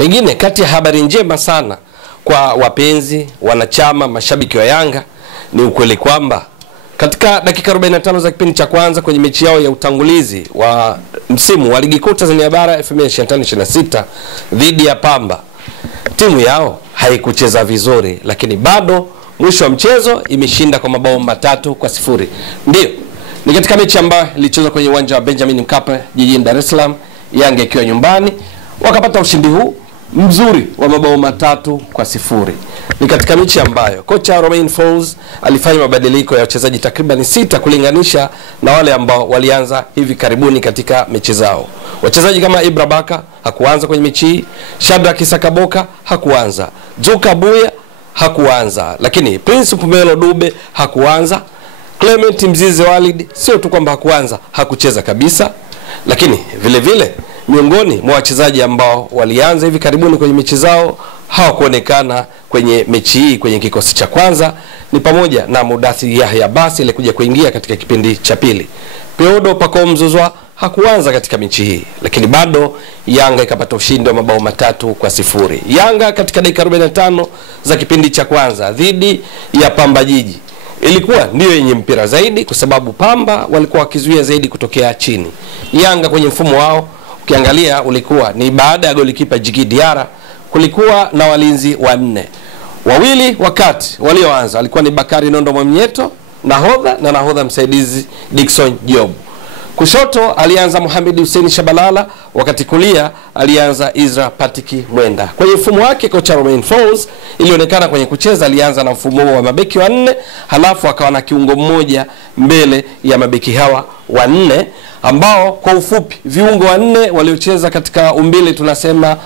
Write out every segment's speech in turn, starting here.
Pengine kati ya habari njema sana kwa wapenzi, wanachama, mashabiki wa Yanga ni ukweli kwamba katika dakika 45 za kipindi cha kwanza kwenye mechi yao ya utangulizi wa msimu wa Ligi Kuu Tanzania Bara 2025-26 dhidi ya Pamba, timu yao haikucheza vizuri, lakini bado mwisho wa mchezo imeshinda kwa mabao 3-0. Ndio, ni katika mechi ambayo ilichezwa kwenye uwanja wa Benjamin Mkapa jijini Dar es Salaam, Yanga ikiwa nyumbani wakapata ushindi huu mzuri wa mabao 3-0. Ni katika mechi ambayo kocha Romain Folz alifanya mabadiliko ya wachezaji takriban 6 kulinganisha na wale ambao walianza hivi karibuni katika mechi zao. Wachezaji kama Ibra Baka hakuanza kwenye mechi hii, Shadrack Sakaboka hakuanza, Zuka Buya hakuanza, lakini Prince Pumelo Dube hakuanza, Clement Mzize Walid sio tu kwamba hakuanza, hakucheza kabisa. Lakini vile vile miongoni mwa wachezaji ambao walianza hivi karibuni kwenye mechi zao hawakuonekana kwenye mechi hii kwenye kikosi cha kwanza ni pamoja na Mudathir Yahya Basi ile kuja kuingia katika kipindi cha pili. Peodo Pacome Zouzoua hakuanza katika mechi hii, lakini bado Yanga ikapata ushindi wa mabao 3-0. Yanga katika dakika 45 za kipindi cha kwanza dhidi ya Pamba Jiji ilikuwa ndio yenye mpira zaidi, kwa sababu Pamba walikuwa wakizuia zaidi kutokea chini. Yanga kwenye mfumo wao ukiangalia ulikuwa ni baada ya golikipa Djigui Diarra kulikuwa na walinzi 4. Wawili wakati walioanza walikuwa ni Bakari Nondo Mwamnyeto nahodha na nahodha msaidizi Dickson Job. Kushoto alianza Mohamed Hussein Shabalala, wakati kulia alianza Isra Patiki Mwenda. Kwenye mfumo wake kocha Romain Folz ilionekana kwenye kucheza alianza na mfumo wa mabeki 4, halafu akawa na kiungo mmoja mbele ya mabeki hawa 4 ambao kwa ufupi viungo 4 waliocheza katika umbile tunasema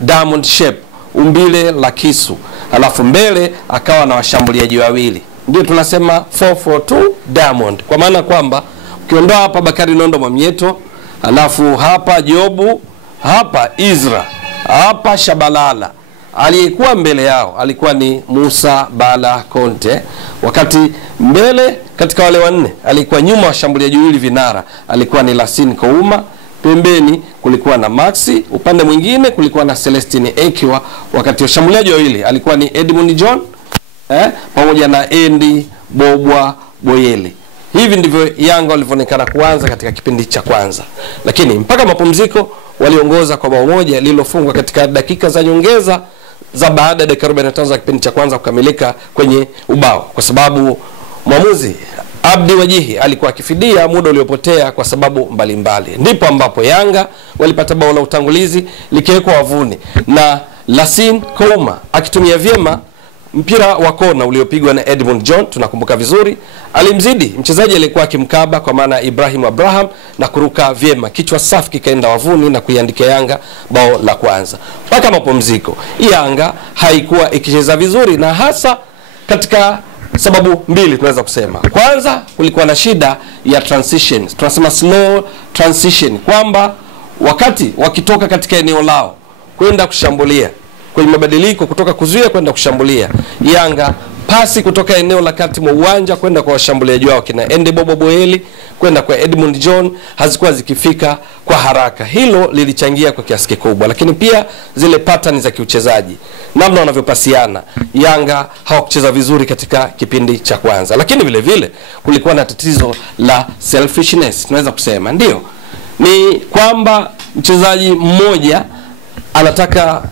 diamond shape, umbile la kisu, halafu mbele akawa na washambuliaji wawili, ndio tunasema 442 diamond, kwa maana kwamba ukiondoa hapa Bakari Nondo Mwamnyeto, halafu hapa Jobu, hapa Isra, hapa Shabalala, aliyekuwa mbele yao alikuwa ni Musa Bala Conte, wakati mbele katika wale 4 alikuwa nyuma washambuliaji wawili vinara alikuwa ni Lassine Kouma, pembeni kulikuwa na Maxi, upande mwingine kulikuwa na Celestine Ekiwa, wakati washambuliaji wawili alikuwa ni Edmund John pamoja na Andy Bobwa Boyeli. Hivi ndivyo Yanga walivyoonekana kuanza katika kipindi cha kwanza, lakini mpaka mapumziko waliongoza kwa bao moja lililofungwa katika dakika za nyongeza za baada ya dakika 45 za kipindi cha kwanza kukamilika kwenye ubao, kwa sababu mwamuzi Abdi Wajihi alikuwa akifidia muda uliopotea kwa sababu mbalimbali. Ndipo ambapo Yanga walipata bao la utangulizi likiwekwa wavuni na Lassine Kouma akitumia vyema mpira wa kona uliopigwa na Edmund John, tunakumbuka vizuri, alimzidi mchezaji aliyekuwa akimkaba kwa maana Ibrahim Abraham na kuruka vyema, kichwa safi kikaenda wavuni na kuiandikia Yanga bao la kwanza. Mpaka mapumziko Yanga haikuwa ikicheza vizuri, na hasa katika sababu mbili tunaweza kusema. Kwanza kulikuwa na shida ya transition, tunasema slow transition, kwamba wakati wakitoka katika eneo lao kwenda kushambulia, kwenye mabadiliko kutoka kuzuia kwenda kushambulia, Yanga pasi kutoka eneo la kati mwa uwanja kwenda kwa washambuliaji wao kina Ende Bobo Boyeli kwenda kwa Edmund John hazikuwa zikifika kwa haraka. Hilo lilichangia kwa kiasi kikubwa, lakini pia zile pattern za kiuchezaji, namna wanavyopasiana, Yanga hawakucheza vizuri katika kipindi cha kwanza. Lakini vile vile kulikuwa na tatizo la selfishness, tunaweza kusema ndio ni kwamba mchezaji mmoja anataka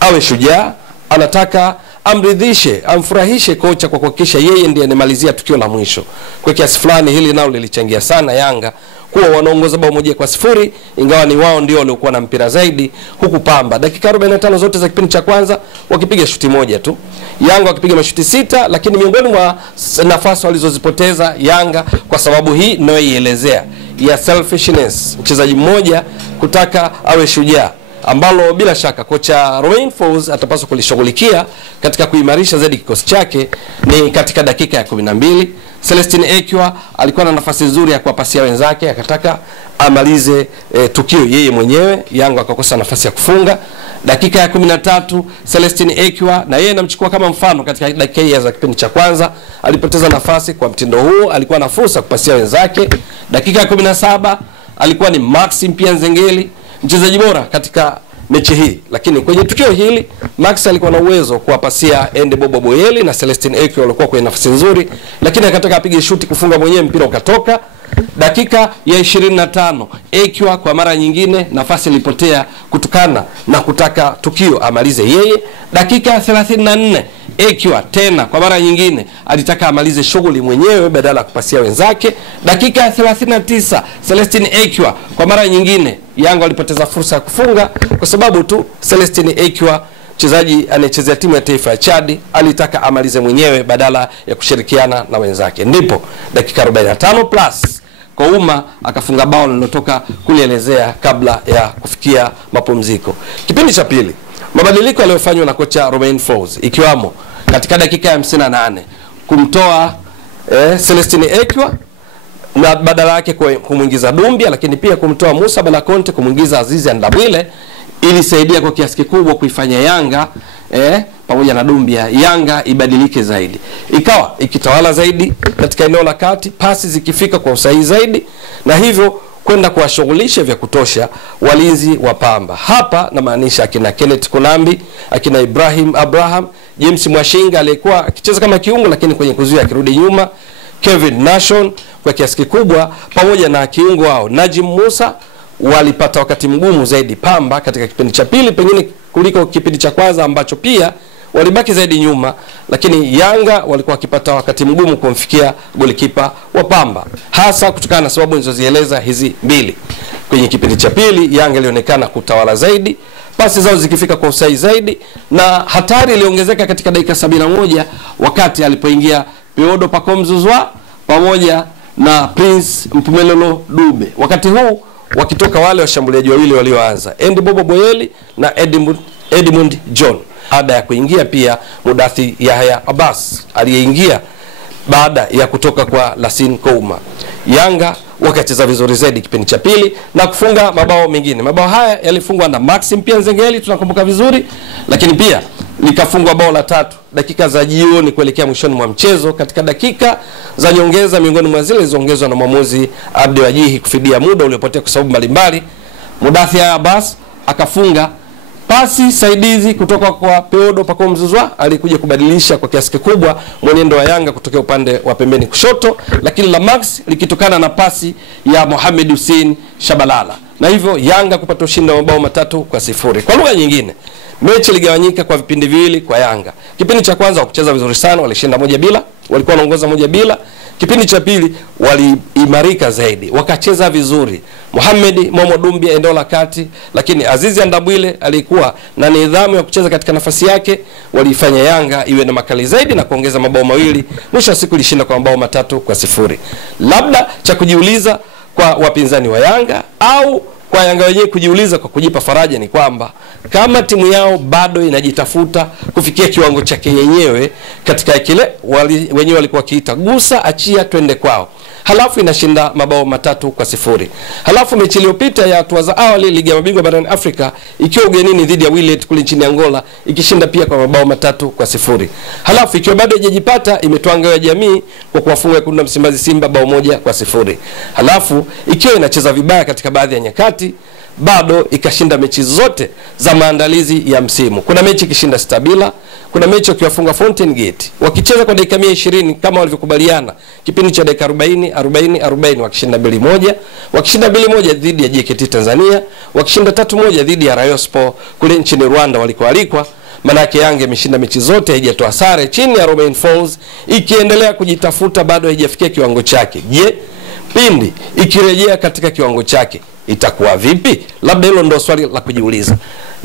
awe shujaa, anataka amridhishe, amfurahishe kocha kwa kuhakikisha yeye ndiye anemalizia tukio la mwisho. Kwa kiasi fulani hili nao lilichangia sana Yanga kuwa wanaongoza bao 1-0, ingawa ni wao ndio waliokuwa na mpira zaidi, huku Pamba dakika 45 zote za kipindi cha kwanza wakipiga shuti moja tu, Yanga wakipiga mashuti 6, lakini miongoni mwa nafasi walizozipoteza Yanga kwa sababu hii ninayoielezea ya selfishness, mchezaji mmoja kutaka awe shujaa, ambalo bila shaka kocha Romain Folz atapaswa kulishughulikia katika kuimarisha zaidi kikosi chake. Ni katika dakika ya 12 Celestine Ekiwa alikuwa na nafasi nzuri ya kuwapasia wenzake, akataka amalize tukio yeye mwenyewe, Yanga akakosa nafasi ya kufunga. Dakika ya 13 Celestine Ekiwa na yeye namchukua kama mfano, katika dakika za kipindi cha kwanza alipoteza nafasi kwa mtindo huo, alikuwa na fursa kupasia wenzake. Dakika ya 17 alikuwa ni Maxim pia Nzengeli, mchezaji bora katika mechi hii. Lakini kwenye tukio hili Max alikuwa na uwezo kuwapasia Andy Bobo Boyeli na Celestine Ekwa walikuwa kwenye nafasi nzuri, lakini akataka apige shuti kufunga mwenyewe, mpira ukatoka. Dakika ya 25 Ekwa kwa mara nyingine nafasi ilipotea kutokana na kutaka tukio amalize yeye. Dakika ya 34 Ekwa tena kwa mara nyingine alitaka amalize shughuli mwenyewe badala ya kupasia wenzake. Dakika ya 39 Celestine Ekwa kwa mara nyingine Yanga walipoteza fursa ya kufunga kwa sababu tu Celestine Ekwa, mchezaji anayechezea timu ya taifa ya Chad, alitaka amalize mwenyewe badala ya kushirikiana na wenzake. Ndipo dakika 45 plus Kouma akafunga bao lilotoka kulielezea kabla ya kufikia mapumziko. Kipindi cha pili, mabadiliko yaliyofanywa na kocha Romain Folz ikiwamo katika dakika ya 58 kumtoa Celestine Ekwa na badala yake kumuingiza Dumbia, lakini pia kumtoa Musa Balakonte kumuingiza Azizi Ndabwile, ilisaidia kwa kiasi kikubwa kuifanya Yanga pamoja na Dumbia Yanga ibadilike zaidi, ikawa ikitawala zaidi katika eneo la kati, pasi zikifika kwa usahihi zaidi, na hivyo kwenda kuwashughulisha vya kutosha walinzi wa Pamba. Hapa na maanisha akina Kenneth Kunambi, akina Ibrahim Abraham, James Mwashinga aliyekuwa akicheza kama kiungo lakini kwenye kuzuia akirudi nyuma, Kevin Nation kwa kiasi kikubwa, pamoja na kiungo wao Najim Musa, walipata wakati mgumu zaidi Pamba katika kipindi cha pili pengine kuliko kipindi cha kwanza ambacho pia walibaki zaidi nyuma, lakini Yanga walikuwa wakipata wakati mgumu kumfikia golikipa wa Pamba, hasa kutokana na sababu nilizozieleza hizi mbili. Kwenye kipindi cha pili Yanga ilionekana kutawala zaidi, pasi zao zikifika kwa usahihi zaidi, na hatari iliongezeka katika dakika 71 wakati alipoingia Peodo Pakomzuzwa pamoja na Prince Mpumelelo Dube. Wakati huu wakitoka wale washambuliaji wawili walioanza, Andy Bobo Boyeli na Edmund John, baada ya kuingia pia Mudathi Yahya Abbas aliyeingia baada ya kutoka kwa Lassine Kouma. Yanga wakacheza vizuri zaidi kipindi cha pili na kufunga mabao mengine. Mabao haya yalifungwa na Maxim pia Nzengeli, tunakumbuka vizuri, lakini pia likafungwa bao la tatu dakika za jioni kuelekea mwishoni mwa mchezo katika dakika za nyongeza, miongoni mwa zile zilizoongezwa na mwamuzi Abdi Wajihi kufidia muda uliopotea kwa sababu mbalimbali. Mudathi Abbas akafunga pasi saidizi kutoka kwa Peodo Pakomzuzwa, alikuja kubadilisha kwa kiasi kikubwa mwenendo wa Yanga kutokea upande wa pembeni kushoto, lakini la Max likitokana na pasi ya Mohamed Hussein Shabalala, na hivyo Yanga kupata ushindi wa mabao 3-0. Kwa lugha nyingine, mechi iligawanyika kwa vipindi viwili kwa Yanga. Kipindi cha kwanza wakucheza vizuri sana, walishinda 1-0, walikuwa wanaongoza 1-0. Kipindi cha pili waliimarika zaidi, wakacheza vizuri. Mohamed Momo Dumbia eneo la kati, lakini Azizi Ndabwile alikuwa na nidhamu ya kucheza katika nafasi yake, walifanya Yanga iwe na makali zaidi na kuongeza mabao mawili. Mwisho wa siku ilishinda kwa mabao 3-0. Labda cha kujiuliza kwa wapinzani wa Yanga au kwa Yanga wenyewe kujiuliza kwa kujipa faraja ni kwamba kama timu yao bado inajitafuta kufikia kiwango chake yenyewe katika kile wenyewe walikuwa kiita gusa achia twende kwao, halafu inashinda mabao 3-0. Halafu mechi iliyopita ya hatua za awali ligi ya mabingwa barani Afrika ikiwa ugenini dhidi ya Willet kule nchini Angola ikishinda pia kwa mabao 3-0. Halafu ikiwa bado haijajipata imetoa ngao ya jamii kwa kuwafunga Wekundu wa Msimbazi Simba bao 1-0. Halafu ikiwa inacheza vibaya katika baadhi ya nyakati bado ikashinda mechi zote za maandalizi ya msimu. Kuna mechi ikishinda Stabila, kuna mechi wakiwafunga Fountain Gate wakicheza kwa dakika 120 kama walivyokubaliana, kipindi cha dakika 40 wakishinda 2-1, wakishinda 2-1 dhidi ya JKT Tanzania, wakishinda 3-1 dhidi ya Rayon Sport kule nchini Rwanda walikoalikwa. Manake Yanga imeshinda mechi zote, haijatoa sare chini ya Romain Folz, ikiendelea kujitafuta, bado haijafikia kiwango chake. Je, pindi ikirejea katika kiwango chake itakuwa vipi? Labda hilo ndio swali la kujiuliza.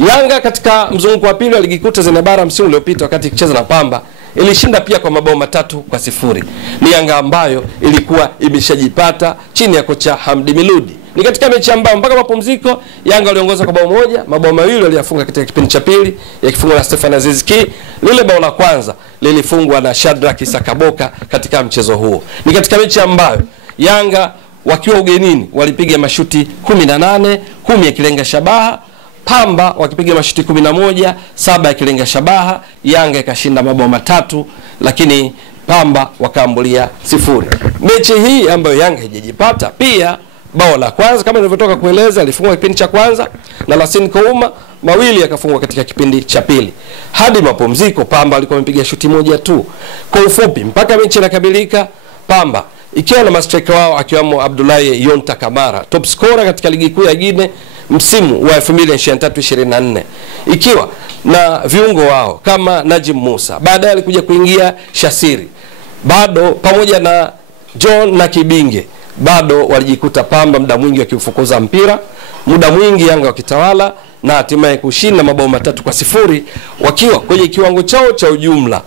Yanga katika mzunguko wa pili wa ligi kuu Tanzania bara msimu uliopita wakati ikicheza na Pamba ilishinda pia kwa mabao 3-0. Ni Yanga ambayo ilikuwa imeshajipata chini ya kocha Hamdi Miludi. Ni katika mechi ambayo mpaka mapumziko Yanga waliongoza kwa bao moja, mabao mawili waliyafunga katika kipindi cha pili yakifungwa na Stefan Aziz Ki. Lile bao la kwanza lilifungwa na Shadrack Sakaboka katika mchezo huo. Ni katika mechi ambayo Yanga wakiwa ugenini walipiga mashuti 18, 10 yakilenga shabaha. Pamba wakipiga mashuti 11, 7 yakilenga shabaha. Yanga ikashinda mabao 3, lakini Pamba wakaambulia 0. Mechi hii ambayo Yanga haijajipata pia bao la kwanza kama nilivyotoka kueleza, alifungwa kipindi cha kwanza na Lassine Kouma, mawili yakafungwa katika kipindi cha pili. Hadi mapumziko Pamba alikuwa amepiga shuti moja tu. Kwa ufupi, mpaka mechi inakamilika, Pamba ikiwa na mastreka wao akiwamo Abdoulaye Yonta Kamara, top scorer katika ligi kuu ya Guinea msimu wa 2023-24, ikiwa na viungo wao kama Najim Musa, baadaye alikuja kuingia Shasiri, bado pamoja na John na Kibinge, bado walijikuta Pamba muda mwingi wakiufukuza mpira, muda mwingi Yanga wakitawala na hatimaye kushinda mabao 3-0, wakiwa kwenye kiwango chao cha ujumla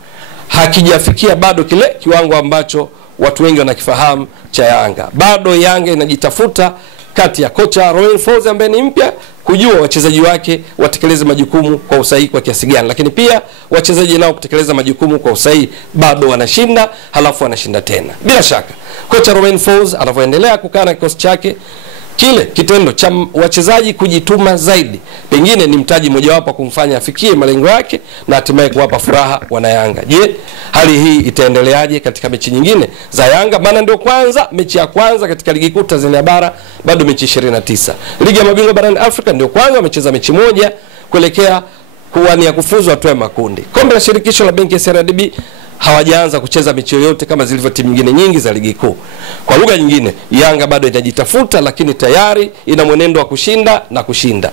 hakijafikia bado kile kiwango ambacho watu wengi wanakifahamu cha Yanga. Bado Yanga inajitafuta kati ya kocha Romain Folz ambaye ni mpya, kujua wachezaji wake watekeleze majukumu kwa usahihi kwa kiasi gani, lakini pia wachezaji nao kutekeleza majukumu kwa usahihi, bado wanashinda halafu wanashinda tena. Bila shaka kocha Romain Folz anavyoendelea kukaa na kikosi chake, kile kitendo cha wachezaji kujituma zaidi pengine ni mtaji mojawapo kumfanya afikie malengo yake na hatimaye kuwapa furaha wana Yanga. Je, hali hii itaendeleaje katika mechi nyingine za Yanga? Maana ndio kwanza mechi ya kwanza katika ligi kuu Tanzania bara, bado mechi 29. Ligi ya mabingwa barani Afrika ndio kwanza wamecheza mechi moja kuelekea kuwania kufuzu hatua ya makundi. Kombe la shirikisho la benki ya CRDB hawajaanza kucheza mechi yoyote kama zilivyo timu nyingine nyingi za ligi kuu. Kwa lugha nyingine, Yanga bado inajitafuta, lakini tayari ina mwenendo wa kushinda na kushinda.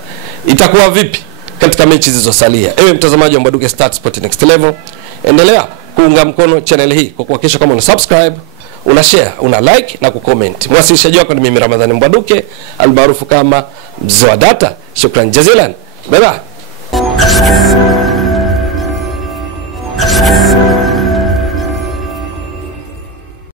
Itakuwa vipi katika mechi zilizosalia? Ewe mtazamaji wa Mbwaduke Stats Sport Next Level, endelea kuunga mkono channel hii kwa kuhakikisha kama una subscribe, una share, una like na kucomment. Mwasilishaji wako ni mimi Ramadhani Mbwaduke, almaarufu kama Mzee wa Data. Shukran jazilan. Bye bye.